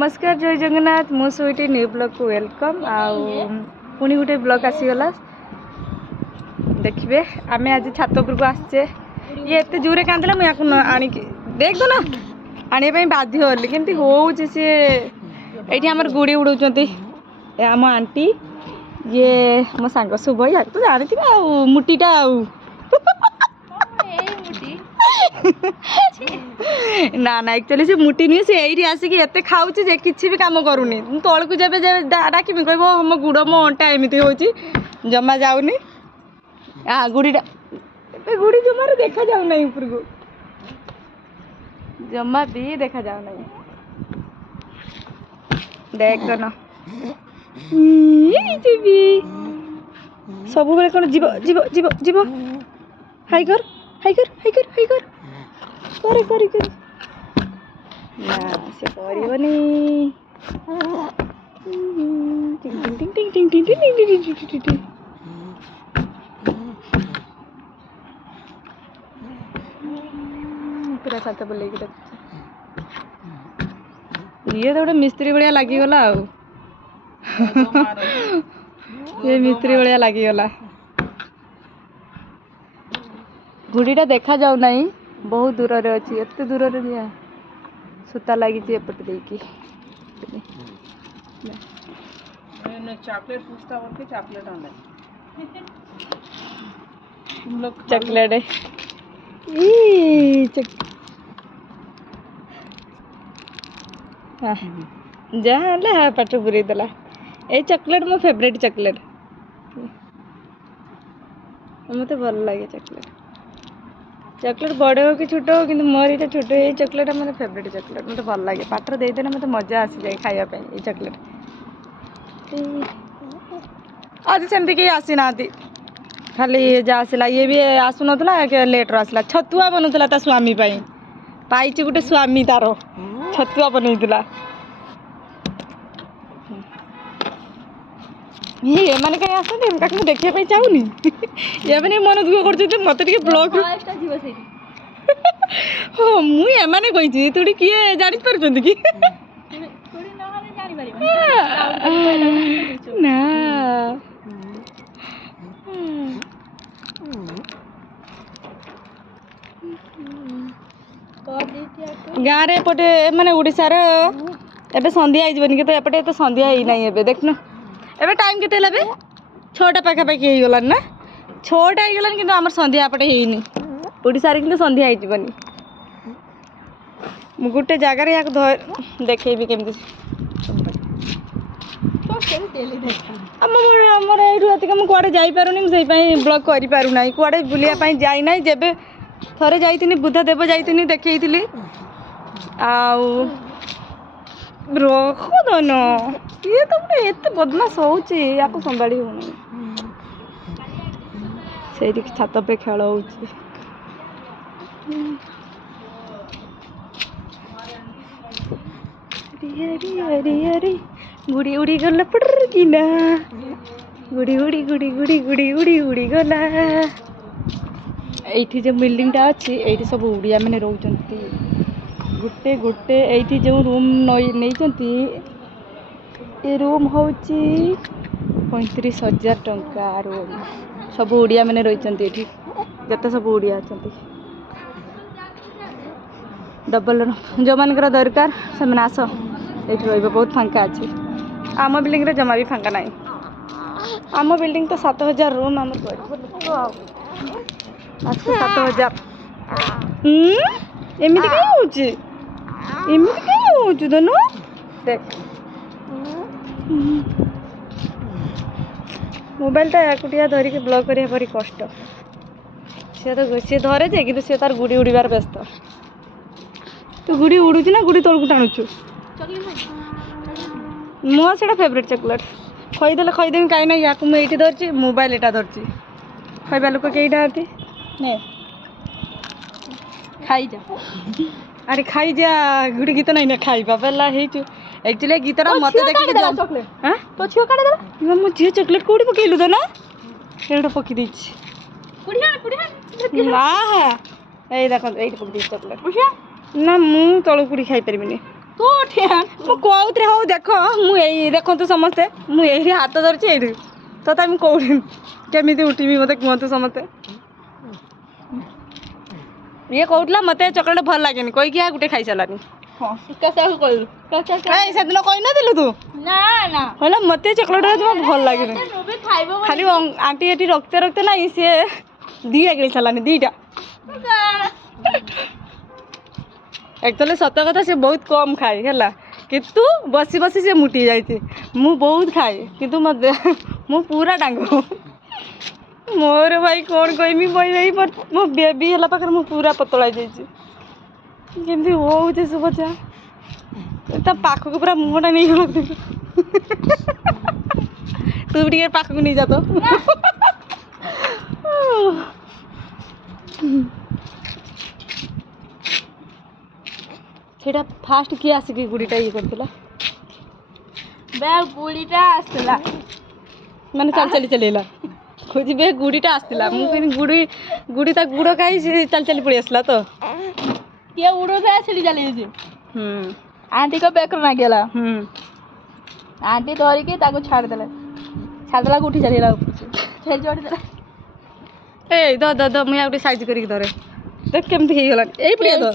नमस्कार जय जगन्नाथ मो सुईटी न्यू ब्लॉग को वेलकम पुणी गोटे ब्लॉग आसीगला देखिए आम आज छात उपरको आसचे ये एत जोरे कांदला मुझे आणिक देख दो ना आने बाध्य हली केमती हूँ सी ये आम गुड़ी उड़ाऊँ आम आंटी ये मो सांग शुभ या तो जानते मुटीटा ना ना एक्चुअली से मुटी नुहे से यही आसिक एत खाऊँ जे किसी भी कम करूनी तौक जब डाकमी कह मो गुड़ मो अंटा एमती हो जमा जाऊनी गुड़ीटा गुड़ी जमार देखा जाऊना ऊपर को जमा भी देखा जाऊना देख ना सब बेले कौन जीव जीव जीव जीव हाई कर हाई कर हाई कर हाई कर करे करे करे ना से करबनी टिंग टिंग टिंग टिंग टिंग टिंग टिंग टिंग टिंग टिंग पूरा साथ बोले ये तो गोटे मिस्त्री भाया लगिगला ये मिस्त्री भाया लगिगला गुड़ीटा देखा जाऊ नहीं बहुत दूर रे अच्छी एत दूर रे सूता लगी एपटे देकी चॉकलेट पूछता बोल चॉकलेट आना तुम लोग चॉकलेट है जहाँ पाठ पूरे देला ये चॉकलेट मो फेवरेट चॉकलेट मत भल लगे चॉकलेट चॉकलेट बड़े हो कि छोट हो कि मोर ये छोट ये चॉकलेट मेरे फेवरेट चॉकलेट मत भल लगे पाटर देदेना मत मजा आसी जाए खायापी ये चॉकलेट आज सेमती कहीं आसी ना खाली जा आसला ये भी आसु ना लेटर आसला छतुआ बनूला ता स्वामी पाई गोटे स्वामी तार छतुआ बनऊला ये मैंने कहीं आसते देखा चाहूनी ये मैंने मन दुख कर मत ब्लॉग हाँ मुझे कही तुड़ी किए जापार कि ना गाँव रे एपटे माने ओडिशार एबे संध्या आईजबनी कि तो एपटे तो संध्या ही नहीं एबे देखना एबे टाइम केते लाबे 6टा पाखापाखि हो गलान ना 6टा हो गलान किंतु हमर संध्या एपटे हेइनी ओडिसा रे किंतु संध्या आईजबनी मु गुटे जगह रे याक देखेबी केमती आमर ये कुआड़े जापारूनी मुझे ब्लॉग कर पारूना कुआड़े बुलिया जाई ना जेबे थरे जाइथिनी बुद्धा देव जाइथिनी देखैथिली रखदन ये तो गोटे एत बदमाश होची याको संभाली होनी से छात पे खेल हो गुड़ी उड़ी गला पड़ कि ना गुड़ी उड़ी गुड़ी गुड़ी गुड़ी उड़ी उड़ी गला ये जो बिल्डिंगटा अच्छी ये सब उड़िया मैंने रोचंती गोटे गोटे ये जो रूम नहीं ये रूम हूँ 35,000 टंका रूम सब उड़िया मैंने रही जिते सब उड़िया अच्छा डबल जो मान दरकार से मैंने आस ये बहुत फांका अच्छे आम बिल्डिंग रे जमा भी फांका ना आम बिल्डिंग तो 7,000 रूम आम 7,000 एमती कहीं एमती कहीं हो दोनों देख मोबाइलटा एकुटिया धरिक ब्लॉक करिया भारी कष्ट सी धरे जे कि सी तार गुड़ी उड़ार व्यस्त तू गुड़ी उड़ू ना गुड़ी तौक टाणुचु मो से फेवरेट चॉकलेट खईदे खईदेमी कहीं ना या मुझे धरची मोबाइल एटा धरची खाइबा लोक कई ने खाई जा अरे खाई जा गुड़ी गीत नहीं ना खाइबा बेला एक्चुअली गीतटा मत देखि चॉकलेट हां तो छियो काटे देला मो झियो चॉकलेट कोडी पकेलु तो ना एडो पकी देछि कुड़िया ए देखो ए पकी देछि चॉकलेट ना मु तळो कुड़ी खाई परबिनी କୋଉଠି ମୁଁ କୋଉଥିରେ ହଉ ଦେଖ ମୁଁ ଏଇ ଦେଖନ୍ତୁ ସମସ୍ତେ ମୁଁ ଏଇଠି ହାତ ଧରିଛି ଏଇଠି ତଥାପି ମୁଁ କୋଉଠି କେମିତି ଉଠିବି ମୋତେ କୁହନ୍ତୁ ସମସ୍ତେ। ଇଏ କହୁଥିଲା ମୋତେ ଚକୋଲେଟ୍ ଭଲ ଲାଗେନି କହିକି ଗୋଟେ ଖାଇସାରିଲାନି। ସେଦିନ କହିନଥିଲୁ ତୁ କହିଲା ମୋତେ ଚକୋଲେଟ୍ ଜମା ଭଲ ଲାଗେନି ଖାଲି ଆଣ୍ଟି ଏଠି ରକ୍ତେ ରକ୍ତେ ନାହିଁ ସିଏ ଦିଟା କିଣି ସାରିଲାନି ଦିଟା। एक्चुअली सत कथा से बहुत कम खाए है कितु बसी बसी से मुटी जाती मु बहुत खाए कितु मु पूरा डांग मोर भाई कौन कहमी भाई मो बेबी है पाखे मु पूरा पतला जामती हो सुबचा पाखक पूरा मुहटा नहीं गल तू भी पाखक नहीं जा तो सेटा फास्ट किए आसिक गुड़ीटा ये करथिला गुड़ीटा आसला माने चल चली चलेला खोजी बे गुड़ीटा आसला मु गुड़ी गुड़ी ता गुड़ खाई चल चली पड़ी आसला तो के उड़ो से चली चली आंटी को बैक ना गेला आंटी धरी के ताको छाड़ देला उठी चलीला छेल जोड़ी देला ए द द द मुया उठी साइज करी धरे देख केमती हे गला एई पड़िया तो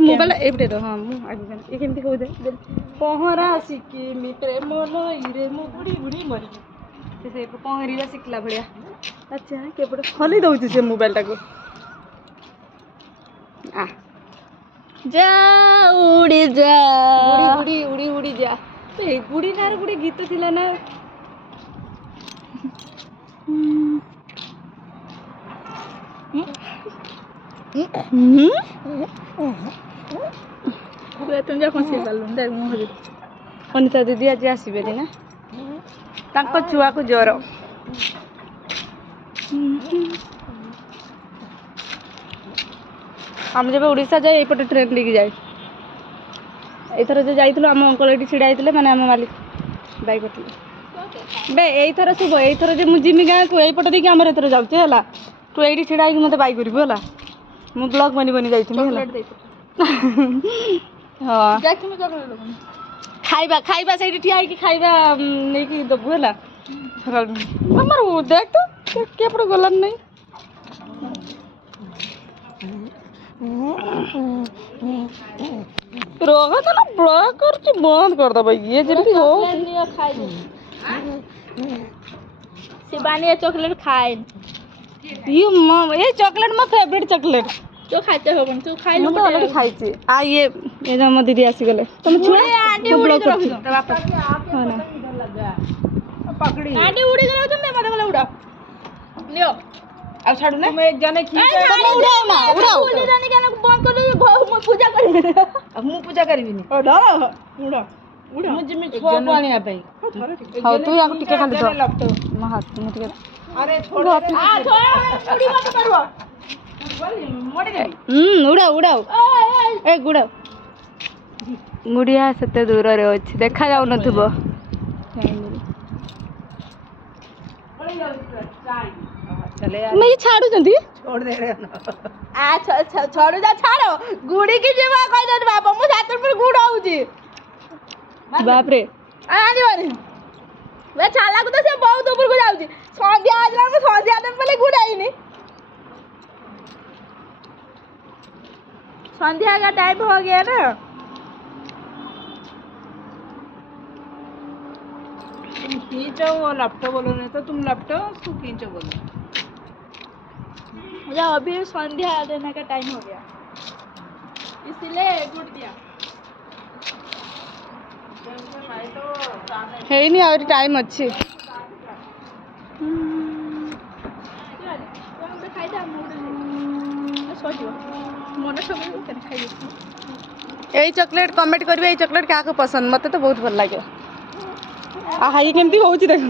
मोबाइल एपटे तो हाँ मुझे ये केमती हो दे पहरा शिखी मित्रे मन इरे मु बुड़ी बुड़ी मरी से पहरा शिखला भाया अच्छा केपटे हल दौर से मोबाइल टाक जा उड़ी जा उड़ी उड़ी उड़ी जा तो ये गुड़ी ना गोटे गीत थिला ना अनिता दीदी आज आसबे ना छुआ को ज्वर आम जब उड़ीसा जाए यपटे ट्रेन लेके जाए एथर जो जाइए आम अंकल ये छिड़ा होते मैंने आम मालिक बाई करते बे यथर शुभ यथर जो मुझे गाँव को यपटे देखिए आम एथर जाऊे है तू ये छिड़ा होगी मत बाई करू है मु ब्लॉग बनी बनी जाइए हाँ खाइबा खाइबा से ठिया खाइबा नहीं दबू है देख तो केपटे गलान नहीं रोग तो ना ब्लॉग कर बंद कर दबा ये जल्दी हो शिवानी ये चॉकलेट खाए ये चॉकलेट मो फेवरेट चॉकलेट तो खाते हो तू खाई तो ऑलरेडी खाई आ ये जो मो दीदी आसी गले तुम छुआ आंटी उड़ी के रखी हां ना पकड़ी आंटी उड़ी के तुम मत गला उड़ा लियो अब छाड़ू ना मैं एक जाने की तुम उड़ाओ ना उड़ाओ उड़ी जाने के बंद कर मु पूजा करी अब मु पूजा करबिनी ओ ना उड़ा उड़ा मु जिमी छुआ पानी आ भाई हां तू या टिके खाली दो म हाथ मु टिके अरे छोड़ आ छोड़ उड़ी मत करवा उड़ाओ उड़ाओ ए गुड़ाओ गुड़िया सेते दूर रे अछि देखा जाउ नथबो चले मैं ये छाड़ू जंदी छोड़ दे रे आ छोड़ जा छाड़ो गुड़ी की जेवा कह दे बाबा मु छातर पर गुड़ आउची बाप रे आ जीवानी वे छाला को तो से बहुत ऊपर को जाउची संध्या आजला को संध्या दिन पहले गुड़ आईनी संध्या का टाइम हो गया ना तुम खींचो वो लपटो बोलो नहीं तो तुम लपटो तू खींचो बोलो मुझे अभी संध्या देने का टाइम हो गया इसलिए गुड़ दिया है नहीं और टाइम अच्छी यही चॉकलेट कमेंट करिए ये चॉकलेट क्या पसंद मत तो बहुत भल लगे आहा ये केमती होउची देख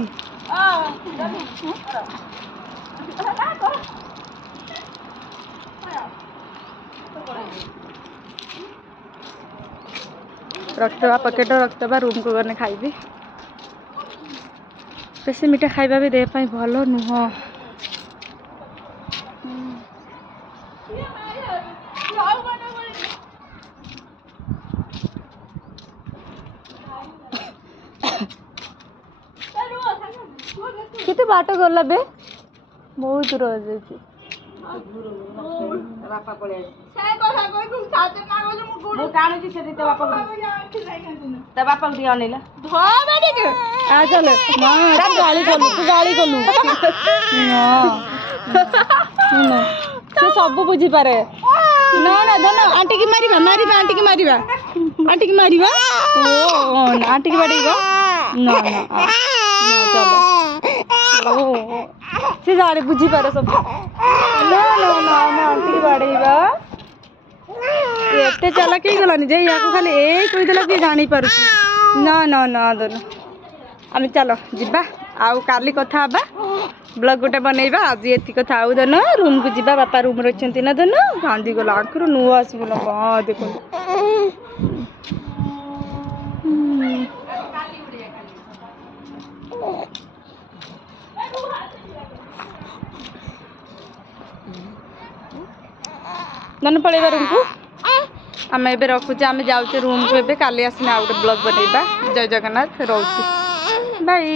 रखतबा पकेट रखतबा रूम को गने खाइबी बेसी मीठा खाइबा भी देह पाई भलो नुह କେତେ ବାଟ ଗଲା ବେ ବହୁତ ଦୂର ହେଇଯାଇଛି ବାପା ପଳେଇ ଆସିବେ ସେ କଥା କହିବୁ ସାତ କାଗଜ ମୁଁ ଗୁଡ଼ ମୁଁ ଟାଣୁଛି ସେଠି ତା ବାପା ତା ବାପାକୁ ଟିକେ ଅନେଇଲା ଧୋବେ ଟିକେ ଆ ଚାଲ ମା ତୁ ଗାଳି କଲୁ ସେ ସବୁ ବୁଝିପାରେ ନା ନା ଧନ ଆଣ୍ଟି କି ମାରିବା ଆଣ୍ଟି କି ମାରିବା ଓ ଆଣ୍ଟି କି ବାଡେଇବ ନା ନା ଚାଲ ଓ ସେ ଜାଣି ବୁଝିପାରେ ସବୁ ନା ଆଣ୍ଟି କି ବାଡେଇବା ଏତେ ଚାଲାକ ହେଇଗଲାନି ଯେ ୟାକୁ ଖାଲି କହିଦେଲା କି ଜାଣିପାରୁଛି ନା ଧନ ଆମେ ଚାଲ ଯିବା ଆଉ କାଲି କଥା ହବା ବ୍ଲଗ ଗୋଟେ ବନେଇବା ଆଜି ଏତିକି କଥା ଆଉ ଧନ ରୁମକୁ ଯିବା ବାପା ରୁମରେ ଅଛନ୍ତି ନା ଧନ କାନ୍ଦି ଗଲା ଆଖରୁ ନୂଆ ଆସିବୁ ନା କଣ ଦେଖନ୍ତୁ ଧନ ପଳେଇବା ରୁମକୁ ଆମେ ଏବେ ରଖୁଛେ ଆମେ ଯାଉଛେ ରୁମକୁ ଏବେ କାଲି ଆସିନେ ଆଉ ଗୋଟେ ବ୍ଲଗ ବନେଇବା ଜୟ ଜଗନ୍ନାଥ ରହୁଛୁ ବାଇ